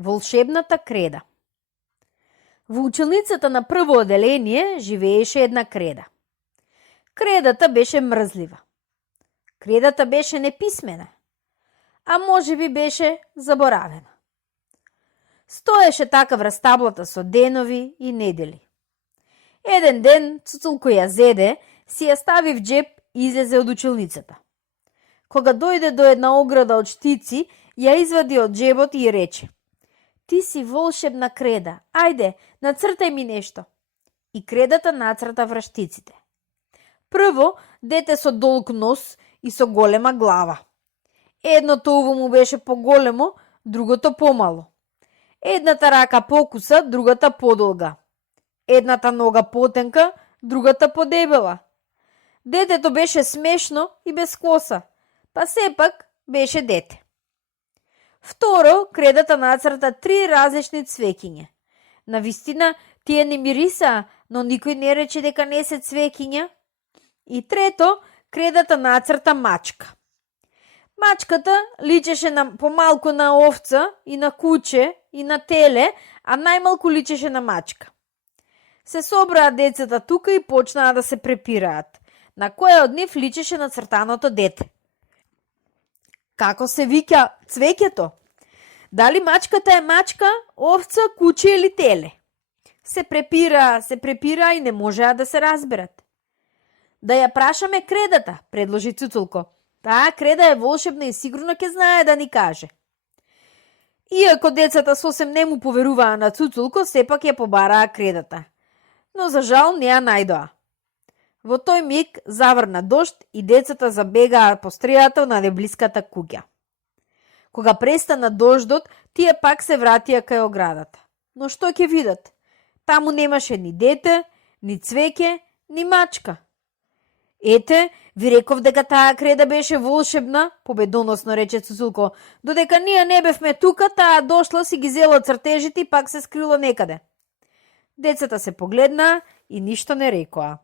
Волшебната креда. Во училницата на прво оделение живееше една креда. Кредата беше мрзлива. Кредата беше неписмена, а може би беше заборавена. Стоеше така врз таблата со денови и недели. Еден ден Цуцулко ја зеде, си ја стави в джеп и излезе од училницата. Кога дојде до една ограда од штици, ја извади од джебот и рече: "Ти си волшебна креда, ајде, нацртај ми нешто." И кредата нацрта врз штиците. Прво, дете со долг нос и со голема глава. Едното уво му беше поголемо, другото помало. Едната рака покуса, другата подолга. Едната нога потенка, другата подебела. Детето беше смешно и без коса, па сепак беше дете. Второ, кредата нацрта 3 различни цвеќиња. Навистина, тие не мирисаа, но никој не рече дека не се цвеќиња. И трето, кредата нацрта мачка. Мачката личеше помалку на овца и на куче и на теле, а најмалку личеше на мачка. Се собраа децата тука и почнаа да се препираат. На која од нив личеше на цртаното дете? Како се вика цвеќето? Дали мачката е мачка, овца, куче или теле? Се препира и не можеа да се разберат. Да ја прашаме кредата, предложи Цуцулко. Таа креда е волшебна и сигурно ќе знае да ни каже. Иако децата сосем не му поверуваа на Цуцулко, сепак ја побараа кредата. Но за жал не ја најдоа. Во тој миг заврна дожд и децата забегаа по стријата на неблиската куќа. Кога престана дождот, тие пак се вратија кај оградата. Но што ќе видат? Таму немаше ни дете, ни цвеќе, ни мачка. Ете, ви реков дека таа креда беше волшебна, победоносно рече Цуцулко. Додека ние не бевме тука, таа дошла, си ги зела цртежите и пак се скрила некаде. Децата се погледнаа и ништо не рекоа.